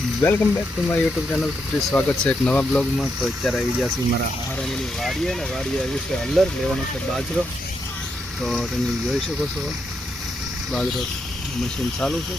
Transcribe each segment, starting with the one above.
Welcome back to my YouTube channel. તો please સ્વાગત છે એક નવા બ્લોગમાં. તો અત્યારે આવી ગયા છે મારા હારાની વાડીએ ને વાડીએ આવી છે હલર લેવાનો છે બાજરો. તો તમે જોઈ શકો છો બાજરો મશીન ચાલુ છે.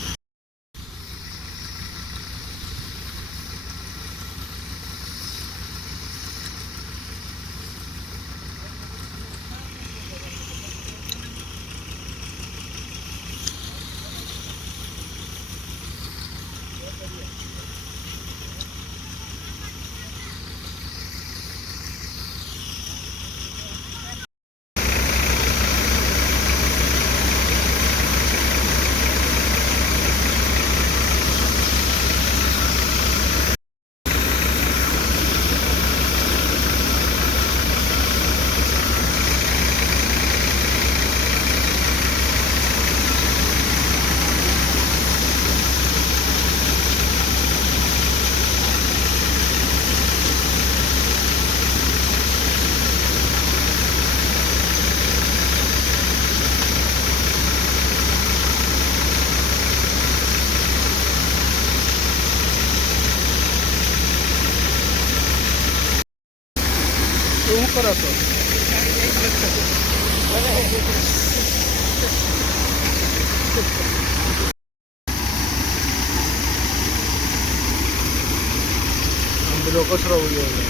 શું કરો છો? બધો કચરો ઉડ્યો છે.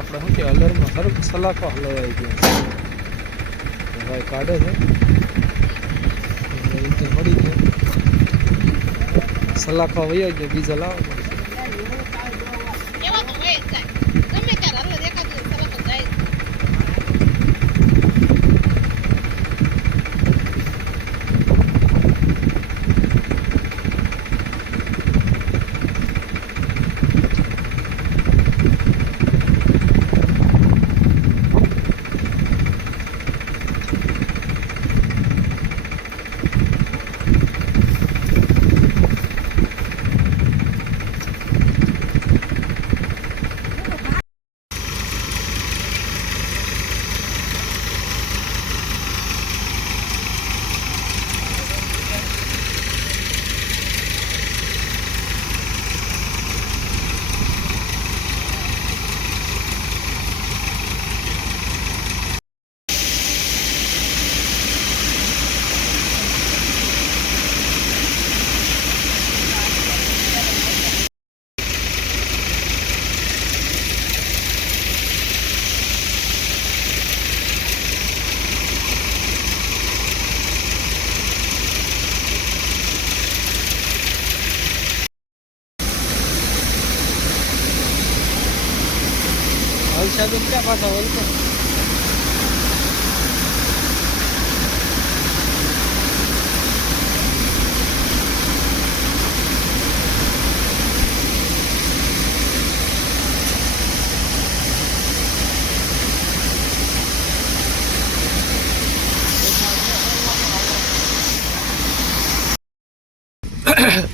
આપણે શું કે હલરમાં સરસ સલાખો હલવાઈ ગયો ભાઈ કાઢે છે રીતે મળી ગયો સલાખો વયો ગયો બીજો લાવો પડશે. વલસાડ ક્યાં પાછા વલસાડ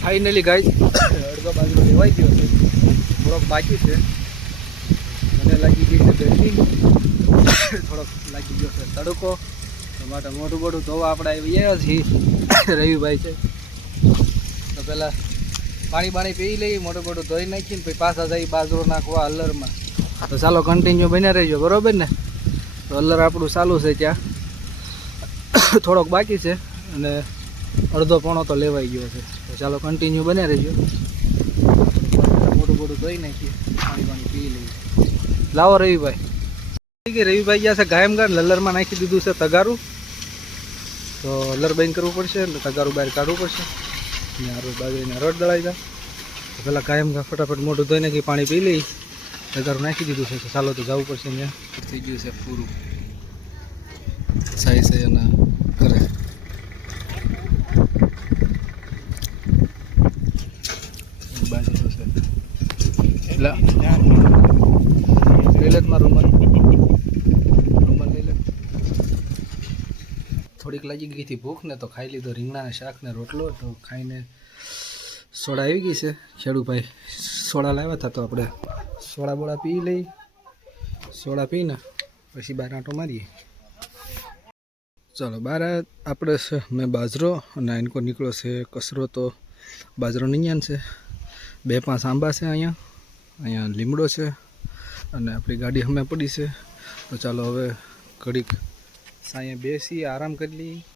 ફાઇનલી ગાઈસ અડધો બાજરો લેવાઈ ગયો છે, થોડોક બાકી છે. મને લાગી ગઈ છે ગરમી, થોડોક લાગી ગયો છે તડકો. તો માટે મોટું મોટું ધોવા આપણે આવી ગયા છીએ. રવિભાઈ છે તો પહેલાં પાણી પી લઈએ, મોટું મોટું ધોઈ નાખીને પછી પાછા જઈ બાજરો નાખવા હલરમાં. તો ચાલો કન્ટિન્યુ બન્યા રહેજો, બરાબર ને? તો હલર આપણું ચાલુ છે, ત્યાં થોડોક બાકી છે અને અડધો પોણો તો લેવાઈ ગયો છે. તો ચાલો કન્ટિન્યુ બન્યા રહેજો. મોટું ધોઈ નાખીએ, પાણી પી લઈએ. લાવો રવિભાઈ. રવિભાઈ ગયા છે ગાયમ ગામ, લલ્લરમાં નાખી દીધું છે તગારું. તો હલર બંધ કરવું પડશે એટલે તગારું બહાર કાઢવું પડશે. ને આ બાજરીના રોટ દળાઈ જાય. તો પહેલાં ગાયમ ગા ફટાફટ મોટું ધોઈ નાખી પાણી પી લઈ. તગારું નાખી દીધું છે તો ચાલો તો જવું પડશે ત્યાં. થઈ ગયું છે પૂરું સાઈ છે એના ઘરે. બાજુ છે એટલે લઈ લે તમારો રૂમાલ લઈ લે. થોડીક લાગી ગઈ હતી ભૂખ ને તો ખાઈ લીધો રીંગણાના શાક ને રોટલો. તો ખાઈને સોડા આવી ગઈ છે. ખેડૂભાઈ સોડા લાવ્યા હતા તો આપણે સોડા બોડા પી લઈ. સોડા પીને પછી બહાર આંટો મારીએ. ચાલો બહાર આપણે છે મેં બાજરો અને એનકો નીકળ્યો છે કચરો. તો બાજરો નહીં છે. 2-5 આંબા છે અહીંયા લીમડો છે અને આપણી ગાડી અમે પડી છે. તો ચાલો હવે ઘડીક સાંયે બેસી આરામ કરી લઈએ.